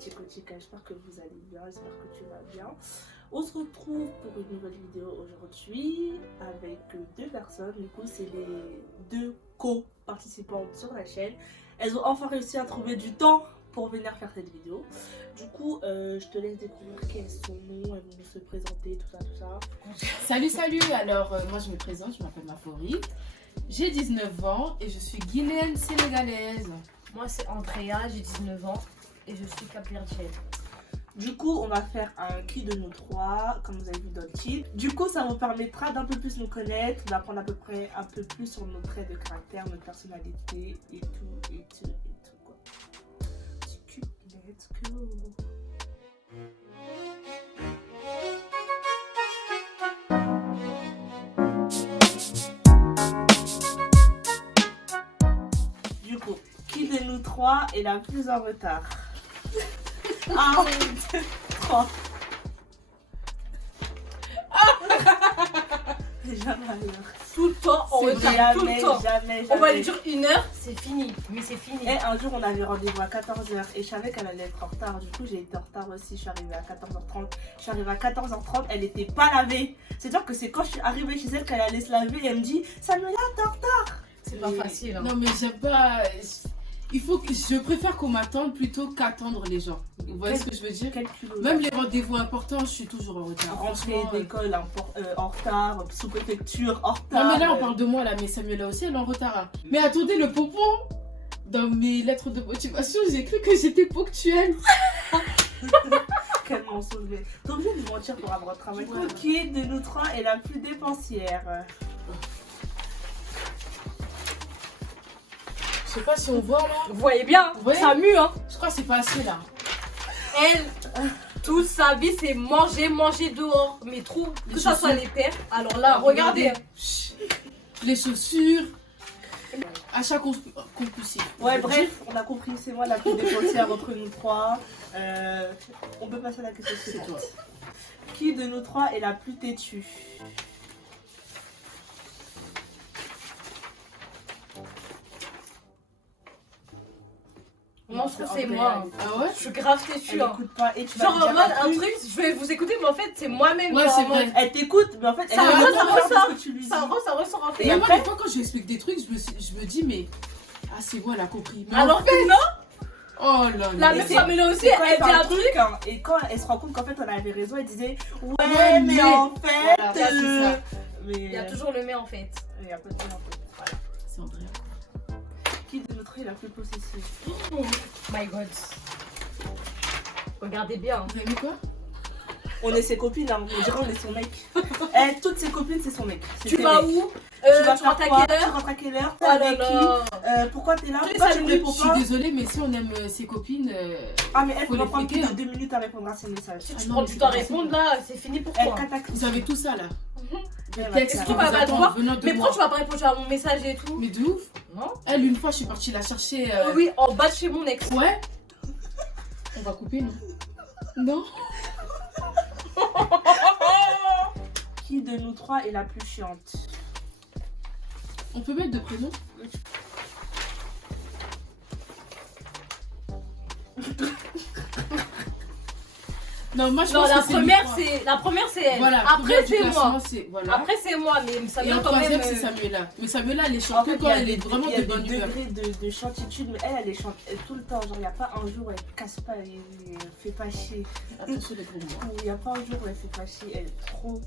Chicochica, j'espère que vous allez bien, j'espère que tu vas bien. On se retrouve pour une nouvelle vidéo aujourd'hui avec deux personnes. Du coup, c'est les deux co-participantes sur la chaîne. Elles ont enfin réussi à trouver du temps pour venir faire cette vidéo. Du coup, je te laisse découvrir quel est son nom, elles vont se présenter, tout ça. Salut, alors moi je me présente, je m'appelle Mafori. J'ai 19 ans et je suis guinéenne sénégalaise. Moi c'est Andrea, j'ai 19 ans et je suis capverdienne. Du coup, on va faire un qui de nous trois, comme vous avez vu dans le titre. Du coup, ça vous permettra d'un peu plus nous connaître, d'apprendre à peu près un peu plus sur nos traits de caractère, notre personnalité et tout quoi. Let's go. Du coup, qui de nous trois est la plus en retard? 1, 2, 3. Jamais à l'heure. Tout le temps, on retard, tout le temps. Jamais. On va aller dire 1 heure, c'est fini. Mais c'est fini. Et un jour, on avait rendez-vous à 14h et je savais qu'elle allait être en retard. Du coup, j'ai été en retard aussi. Je suis arrivée à 14h30. Je suis arrivée à 14h30. Elle n'était pas lavée. C'est-à-dire que c'est quand je suis arrivée chez elle qu'elle allait se laver et elle me dit Samuela, t'es en retard. C'est pas facile. Hein. Non, mais j'aime pas. Je préfère qu'on m'attende plutôt qu'attendre les gens. Vous voyez ce que je veux dire? Même les rendez-vous importants, je suis toujours en retard. Rentrée d'école en retard, sous-préfecture en retard. Non, mais là, on parle de moi, là, mais Samuela aussi, elle est en retard. Hein. Mais attendez, le pompon, dans mes lettres de motivation, j'ai cru que j'étais ponctuelle. Quel mensonge. T'es obligé de mentir pour avoir un travail. Ouais. Qui de nous trois est la plus dépensière? Je sais pas si on voit là. Vous voyez bien, ça mue hein. Je crois que c'est pas assez là. Elle, toute sa vie c'est manger dehors. Mais trop, que ça soit les pères. Alors là, regardez. Les chaussures. Achat compulsif. Ouais, bref, on a compris, c'est moi la plus dépensière entre nous trois. On peut passer à la question suivante. Qui de nous trois est la plus têtue? Moi je trouve c'est moi. Ah ouais? Je suis grave têtue. Elle écoute pas et tu vas genre en dire mode un truc, je vais vous écouter mais en fait c'est moi-même. Ouais, c'est vrai. Elle t'écoute mais en fait elle ça ressort. que tu lui dis. Ça ressort en fait. Et après, moi, quand je lui explique des trucs, je me dis, mais. Ah, c'est bon, elle a compris. Mais alors que non! Oh là là! La meuf Samuela aussi, elle dit un truc. Hein, et quand elle se rend compte qu'en fait on avait raison, elle disait ouais, mais en fait. Voilà, c'est ça. Mais il y a toujours le mais en fait. Il y a pas de mais en fait. Voilà. C'est Andrea. Qui de notre est la plus possessive? Oh my god. Regardez bien. Vous avez mis quoi? On est ses copines, hein. On dirait on est son mec. Toutes ses copines, c'est son mec. Tu vas où? Tu vas rentres à quelle heure? Tu rentres à quelle heure? Oh là là. Pourquoi t'es là? Pourquoi tu me réponds Je suis désolée, mais si on aime ses copines. Ah, mais elle faut va prendre plus les de 2 minutes à répondre à ses messages. Si tu prends du temps à répondre là, c'est fini pour toi. Vous avez tout ça là. Texte qui va te voir. Mais pourquoi tu vas vas pas répondre à mon message et tout? Mais de ouf. Non. Elle, une fois, je suis partie la chercher. Oui, en bas de chez mon ex. Ouais. On va couper, non? Non. Qui de nous trois est la plus chiante? On peut mettre de prénom? Non, moi je pense la que première c'est elle. Voilà, après c'est moi. Voilà. Après c'est moi, mais Et Samuela en quand même. troisième c'est Samuela. Mais Samuela elle est chante quand elle est vraiment de bonne humeur. Il y a des degrés de chantitude, mais elle est chante tout le temps. Genre, il n'y a pas un jour où elle casse pas, elle fait pas chier. Attention les gros mots. Il n'y a pas un jour où elle fait pas chier, elle est trop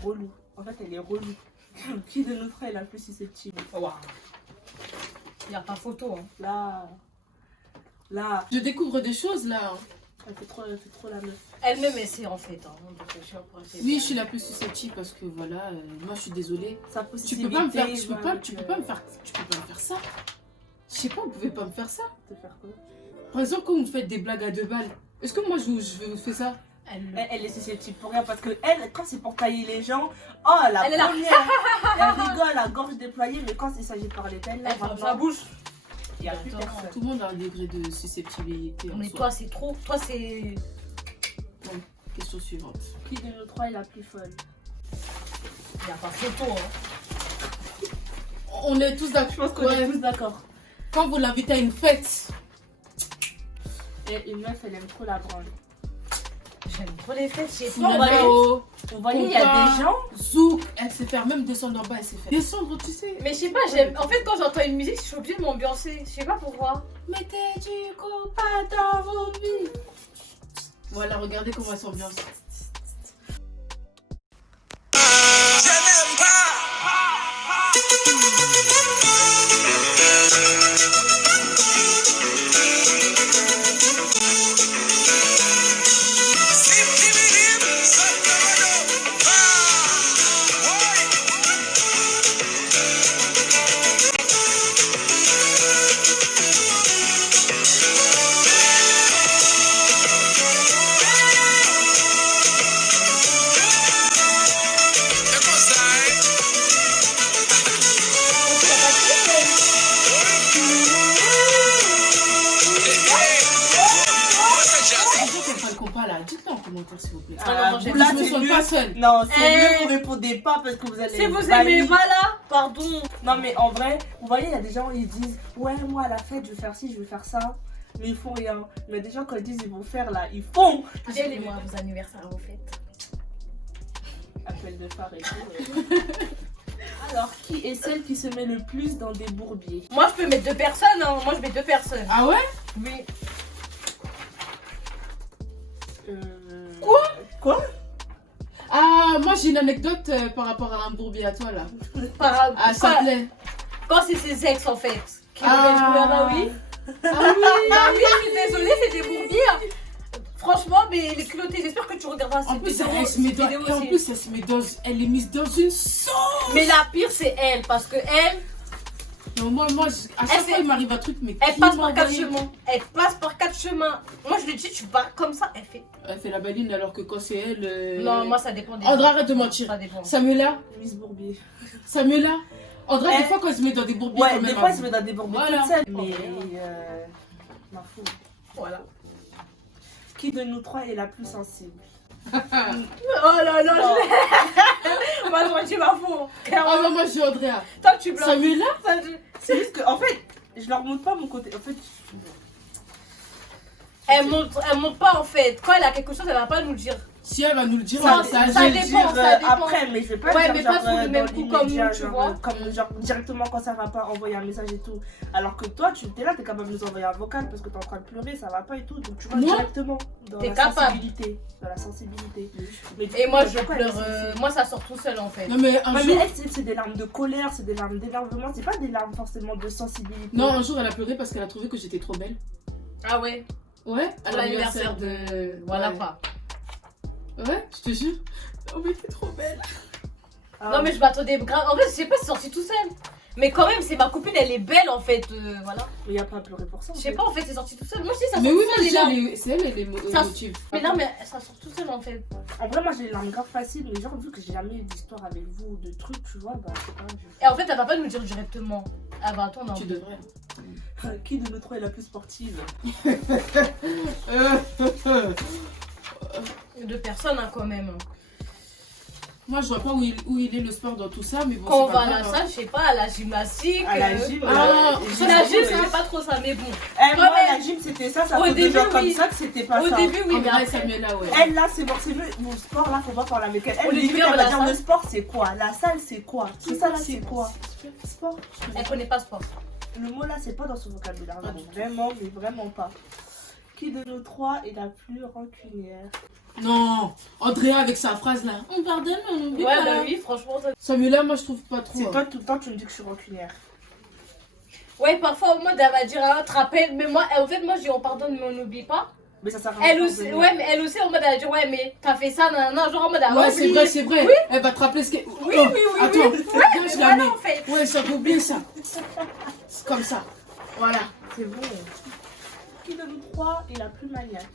relou. En fait, elle est relou. Qui de nous trois est la plus susceptible? Waouh. Il n'y a pas photo. Hein. Là. Je découvre des choses là. Elle fait trop la meuf. Elle-même elle sait en fait. Hein. Oui, je suis la plus susceptible parce que voilà, moi je suis désolée. Tu peux pas me faire, tu peux pas me faire ça. Je sais pas, vous pouvez pas me faire ça. Te faire quoi? Par exemple, quand vous faites des blagues à 2 balles, est-ce que moi je vous fais ça? Elle est susceptible pour rien parce que elle, quand c'est pour tailler les gens, oh la première, elle rigole à gorge déployée, mais quand il s'agit de parler d'elle, elle ferme sa bouche. Il y a plus personne. Tout le monde a un degré de susceptibilité. Mais toi c'est trop, toi c'est... Bon, question suivante. Qui de nous trois est la plus folle? Il n'y a pas photo. Hein. On est tous d'accord. Je pense qu'on est tous d'accord. Quand vous l'invitez à une fête, Et une meuf, elle aime trop la branle. J'aime trop les fesses, je sais Non, pas. Vous voyez, il y a des gens. Zouk, elle sait faire, même descendre en bas, elle sait faire. Descendre, tu sais. Mais je sais pas, j'aime. En fait, quand j'entends une musique, je suis obligée de m'ambiancer. Je sais pas pourquoi. Mettez du copain dans vos vies. Voilà, regardez comment elle s'ambiance. Dites-le en commentaire s'il vous plaît. Non, je me sens pas seule. Non, c'est mieux vous répondez pas parce que vous allez. Si vous aimez pas là, pardon. Non mais en vrai, vous voyez, il y a des gens ils disent ouais moi à la fête je vais faire ci, je vais faire ça, mais ils font rien. Mais des gens quand ils disent ils vont faire là, ils font. Appelez-moi à vos anniversaires, en fait. Appel de phare et tout. Alors qui est celle qui se met le plus dans des bourbiers? Moi je peux mettre 2 personnes, hein. Moi je mets 2 personnes. Ah ouais? Oui. Quoi? Ah, moi j'ai une anecdote par rapport à un bourbier à toi là. Ah, ça plaît. Quand c'est ses ex en fait. Qui Ah oui. Ah oui. Ah oui, je suis désolée, c'est des bourbiers. Franchement, mais les culottés, j'espère que tu regarderas En cette plus, vidéo. elle se met dans, vidéo et en aussi. plus, elle se met dans, elle est mise dans une sauce. Mais la pire, c'est elle, parce que elle, Non, moi, à chaque fois, il m'arrive un truc, mais elle qui passe m'a par 4 envoyé chemins. Elle passe par 4 chemins. Moi, je lui dis, tu pars comme ça, elle fait. Elle fait la baline alors que quand c'est elle. Non, moi, ça dépend des Andra, gens. arrête de mentir. Ça dépend. Samuela, Miss Bourbier. Samuela. Andra, Ouais. des fois, quand elle se met dans des bourbiers, Ouais, quand des même, fois à ils se mettent dans des bourbiers Voilà. toute seule. Mais Ouais. ma fou. Voilà. Qui de nous trois est la plus sensible? Oh là là, Non. moi, je dis ma faux. Oh non, moi, je suis Andrea. Toi, tu bloques. Samuela. C'est juste que en fait, je leur montre pas mon côté. En fait, Elle monte pas en fait. Quand elle a quelque chose, elle va pas nous le dire. Si elle va nous le dire, Ça, en message. ça je vais le dépend, dire, ça dépend. après, mais je vais pas Ouais, le mais dire pas genre, sous le même dans coup comme l'immédiat, nous, tu genre, vois. comme genre directement quand ça va pas, envoyer un message et tout. Alors que toi, tu t'es là, t'es capable de nous envoyer un vocal parce que t'es en train de pleurer, ça va pas et tout. Donc tu vois Moi directement dans T'es la capable. sensibilité. Dans la sensibilité. Mais du Et coup, moi, le je vocal, pleure. elle est sensible. Moi, ça sort tout seul en fait. Non, mais un Ouais, jour. mais elle, c'est des larmes de colère, c'est des larmes d'énervement, c'est pas des larmes forcément de sensibilité. Non, un jour, elle a pleuré parce qu'elle a trouvé que j'étais trop belle. Ah ouais. Ouais, À l'anniversaire de. Voilà Ouais. pas. Ouais, je te jure. Oh, mais t'es trop belle. Ah, Non, mais je m'attendais grave. En fait, je sais pas, c'est sorti tout seul. Mais quand même, c'est ma copine, elle est belle en fait. Voilà. Mais y a pas à pleurer pour ça. en Je sais fait. pas, en fait, c'est sorti tout seul. Moi, je dis, ça sort Mais tout oui, seul. mais les larmes. c'est elle, elle est Ça- motive. Mais non, mais ça sort tout seul en fait. En vrai, moi j'ai les larmes grave faciles, mais genre vu que j'ai jamais eu d'histoire avec vous ou de trucs, tu vois, bah c'est pas. Et en fait, elle va pas nous dire directement. Elle va attendre un Tu peu. devrais. Qui de nous trois est la plus sportive? De personnes, hein, quand même. Moi, je vois pas où il est le sport dans tout ça, mais bon, Quand on c'est va pas à la grave, salle, je sais pas, à la gymnastique. À la gym, Ah, La gym, c'est pas trop ça, mais bon. Moi, Ouais, la gym, c'était ça, ça au fait début, des gens comme oui. ça que c'était pas Au ça. début, oui, mais Andrea et après. Samuela, ouais. Elle, là, c'est bon, c'est mieux. Mon sport, là, faut pas parler avec elle. Au Elle, début, limite, on elle va va à la dire le salle. sport, c'est quoi? La salle, c'est quoi? Tout ça, là, c'est quoi? Sport? Elle connaît pas sport. Le mot, là, c'est pas dans son vocabulaire. Là, vraiment, mais vraiment pas. Qui de nous trois est la plus rancunière? Non, Andrea avec sa phrase là. On pardonne, on oublie Ouais, pas. bah oui, franchement. Ça... Samuela, moi je trouve pas trop. C'est hein. toi, tout le temps, tu me dis que je suis rancunière. Ouais, parfois, au mode, elle va dire, ah, te rappelles, mais moi, en fait, moi, je dis, on pardonne, mais on n'oublie pas. Mais ça sert à rien. Elle de aussi, pardonner. ouais, mais elle aussi, en mode, elle va dire, ouais, mais t'as fait ça, nanana, genre en mode, elle va Ouais, c'est oublier. vrai, c'est vrai. Oui. Elle va te rappeler ce qu'elle. Oui, Oh, oui, oui, attends, oui. viens, je la Voilà, mets. en fait. Ouais, j'avais oublié ça. C'est comme ça. Voilà. C'est bon. Qui de nous trois est la plus maniaque?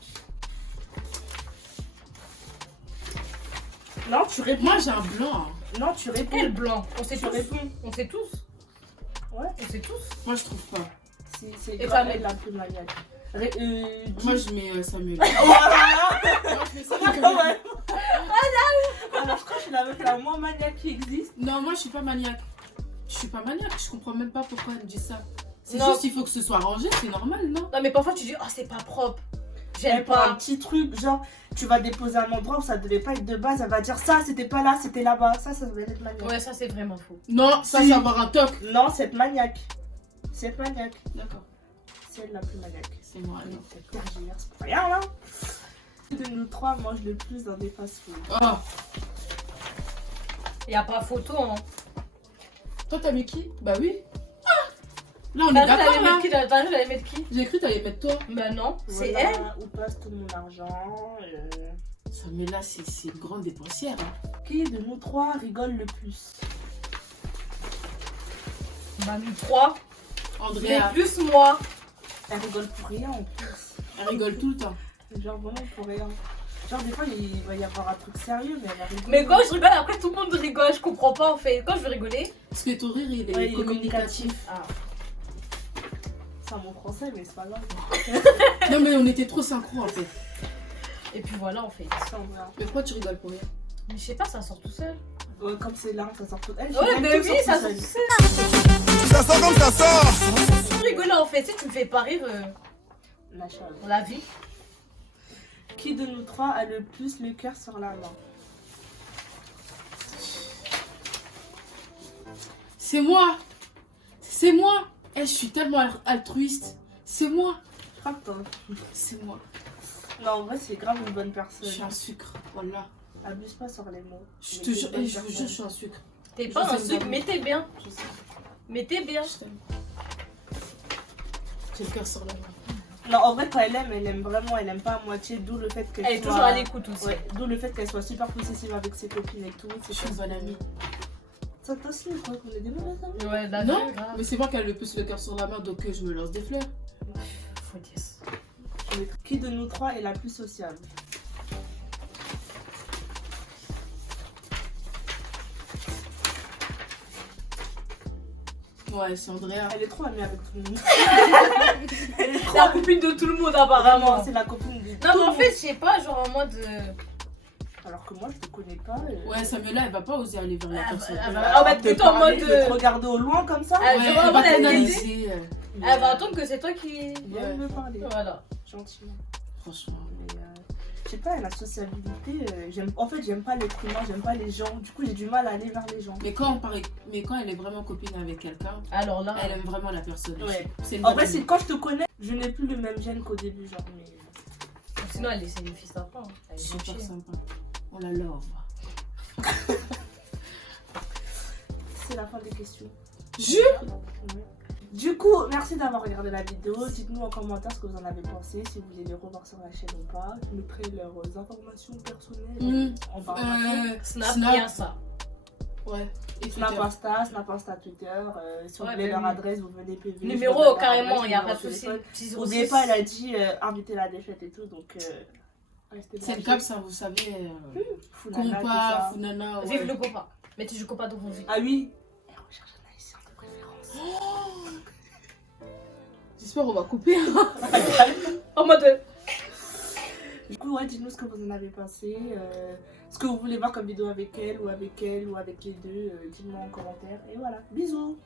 Non, tu réponds. Moi j'ai un blanc. hein. Non, tu réponds. Quel blanc. On sait Tu tous. réponds. On sait tous. Ouais. On sait tous. Moi je trouve pas. C'est Et grave ta elle la plus maniaque. Moi je mets Samuela. Voilà. Moi, je mets Ouais. Samuela. Alors je crois que je suis la meuf la moins maniaque qui existe. Non, moi je suis pas maniaque. Je suis pas maniaque, je comprends même pas pourquoi elle me dit ça. C'est Non. juste il faut que ce soit rangé, c'est normal, non? Non, mais parfois, tu dis, oh, c'est pas propre. J'aime pour un pas. petit truc, genre, tu vas déposer un endroit où ça devait pas être de base, elle va dire ça, c'était pas là, c'était là-bas. Ça va être maniaque. Ouais, ça c'est vraiment faux. Non, ça, Si. c'est avoir un toc. Non, c'est maniaque. C'est maniaque. D'accord. C'est elle la plus maniaque. C'est moi, alors. Cette tergière, c'est pas rien, là. De nous trois mange le plus dans des fast-food. Oh. Y a pas photo, hein. Toi, t'as mis qui? Bah oui. Là, on est T'as vu, d'accord, j'allais là. mettre qui? T'as vu, j'allais mettre qui? J'ai cru que t'allais mettre toi. Bah non, c'est Voilà elle. où passe tout mon argent. Ça, mais là, c'est une grande dépensière. Hein. Qui de nous trois rigole le plus? Bah nous 3. Mais Andrea, plus moi. Elle rigole pour rien en plus. elle rigole tout le temps. Genre vraiment pour rien. Genre des fois il va y avoir un truc sérieux mais elle va rigoler. Mais quand je rigole, après tout le monde rigole. Je comprends pas en fait. Quand je veux rigoler. Parce que ton rire, il est Ouais, il est communicatif. Ah. C'est un mot français mais c'est pas grave. Non, mais on était trop synchro, en fait. Et puis voilà, en fait. C'est en vrai. Mais pourquoi tu rigoles pour rien? Mais je sais pas, ça sort tout seul. Ouais, comme c'est là, ça sort tout. Elle, Ouais, mais oui, ça sort tout seul. Ça sort comme ça sort. Sans rigoler en fait. Si tu me fais pas rire, Machin. on la vie. Qui de nous trois a le plus le cœur sur la main? C'est moi. C'est moi. Eh, je suis tellement altruiste. C'est moi. Je crois que toi. C'est moi. Non, en vrai, c'est grave une bonne Je suis personne. un sucre. Voilà. Abuse pas sur les mots. Je Mais te c'est jure, une bonne je vous jure, personne. je suis un sucre. T'es Je pas un sais sucre, pas. mais t'es bien. Je sais. Mais t'es bien. Je t'aime. J'ai le cœur sur la main. Non, en vrai, quand elle aime vraiment, elle aime pas à moitié, d'où le fait qu'elle Elle est soit... toujours à l'écoute aussi. Ouais, d'où le fait qu'elle soit super possessive avec ses copines et tout. Je suis une bonne amie. Ça t'aussi, quoi, qu'on est des mauvaises amies. Ouais, la Non, vie, grave. mais c'est moi qui a le plus le cœur sur la main, donc je me lance des fleurs. Faut dire. Qui de nous trois est la plus sociable? Ouais, c'est Andrea. Elle est trop amie avec tout le monde. Elle est trop La copine de tout le monde apparemment. Vraiment, c'est la copine de Non, tout mais le en monde. fait, je sais pas, genre en mode. Alors que moi, je te connais pas. Ouais, Samuela, elle va pas oser aller vers la personne. elle va être te plutôt en parler, mode, de te regarder au loin comme ça. Ah, Ouais, je elle vois, va voilà, elle t'analyser. Elle va attendre que c'est toi qui. Viens me parler, Voilà. gentiment. Franchement. Mais, je sais pas, la sociabilité, en fait, j'aime pas l'être humain, j'aime pas les gens. Du coup, j'ai du mal à aller vers les gens. Mais quand elle est vraiment copine avec quelqu'un, Alors là. elle aime vraiment la personne. Ouais. C'est une En bonne vrai, amie. c'est quand je te connais, je n'ai plus le même gène qu'au début, genre. Mais... Sinon, c'est une fille sympa. Hein. Elle est Super gentille. sympa. On la love. C'est la fin des questions. Jure. Ouais. Du coup, merci d'avoir regardé la vidéo. Dites-nous en commentaire ce que vous en avez pensé, si vous voulez les revoir sur la chaîne ou pas. Je mettrai leurs informations personnelles en barre d'infos. Snap, Snap. bien ça. Ouais. Et Snap Twitter. Insta, Twitter. Si vous Ouais, voulez bah leur oui. adresse, vous venez PV. je vous Numéro, donne leur carrément, adresse, il n'y a numéro pas de souci. téléphone. N'oubliez pas, elle a dit inviter la défaite et tout, donc restez C'est le branchés. cap, ça, vous savez. Funana, tout Compas, ça. Funana. Vive Ouais. le compas. Mettez du compas dans vos vies. Ah oui. Elle recherche un haïtien de préférence. J'espère qu'on va couper. En mode. Du coup, ouais, dites-nous ce que vous en avez pensé. Ce que vous voulez voir comme vidéo avec elle ou avec les deux. Dites-moi en commentaire. Et voilà. Bisous.